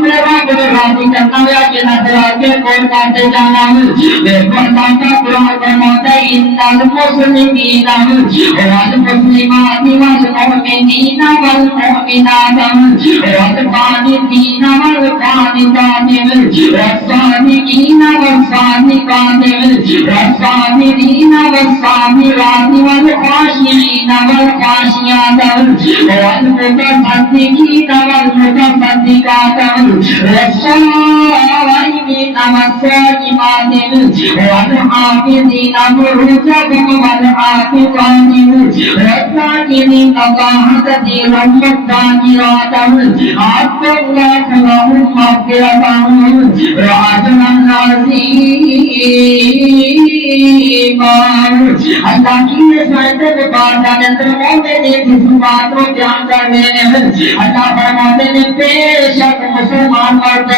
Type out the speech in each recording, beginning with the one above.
اپنے رب کو راضی کرنا ہے کہ نظرات کے کون کاٹے جانا ہے. دیکھو اللہ کا قرآن فرماتا ہے ان المسلمین والمسلمات والمؤمنین والمؤمنات والقانتین والقانتات والصادقین والصادقات والصابرین والصابرات والخاشعین والخاشعات والمتصدقین والمتصدقات والصائمین والصائمات والحافظین فروجهم والحافظات والذاكرين الله كثيرا والذاكرات أعد الله لهم مغفرة وأجرا عظيما. اللہ کی سائد کے بعد اندر مومن جس بات کو بیان کر رہے ہیں. اللہ فرماتے ہیں بے شک مسلمان مرد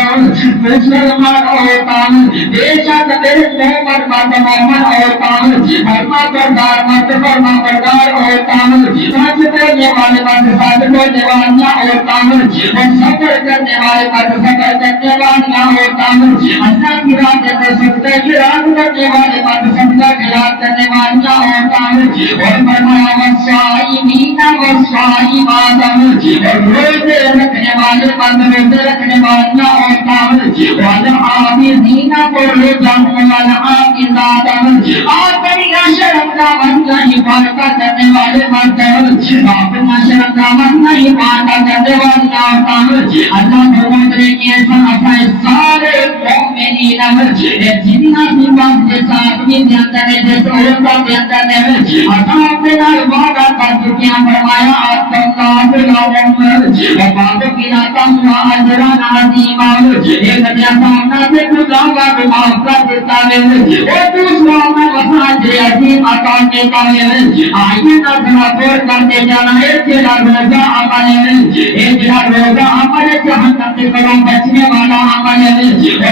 مسلمان عورتان بے شک میرے محمد مومن عورتان فرما بردار مرد فرما بردار عورتان سچ بولنے والے مرد سچ بولنے والیاں عورتان صبر کرنے والے مرد صبر کرنے والیاں عورتان اللہ کی راہ میں صدقہ خیرات کرنے والے مرد صدقہ خیرات کرنے والیاں عورتان اور فرمایا والصائمین والصائمات اور روزے رکھنے والے مرد روزے رکھنے والیاں عورتان والحافظین فروجهم والحافظات آخری شرم کا بندہ حفاظت کرنے والے مرد اپنا شرم کا بندہ حفاظت کرنے والی عورتان اللہ فرماتے ہیں کہ سارے مومنین جتنا بھی بات کے ساتھ بھی اندر ہے جیسے عورتوں کے اندر ہے اپنے وعدہ کر چکے ہیں فرمایا اللہ لهم مغفرۃ واجرا عظیما. ایک سامنا سے گناہ کا معاف کر دیتا ہے اور دوسرا میں وسعت عظیم عطا دیتا ہے. آئیے نہ ذرا غور کرتے جانا ہے تیرا روزہ عمل ہے. ایک روزہ عمل ہے جہنم سے بچنے والا عمل ہے.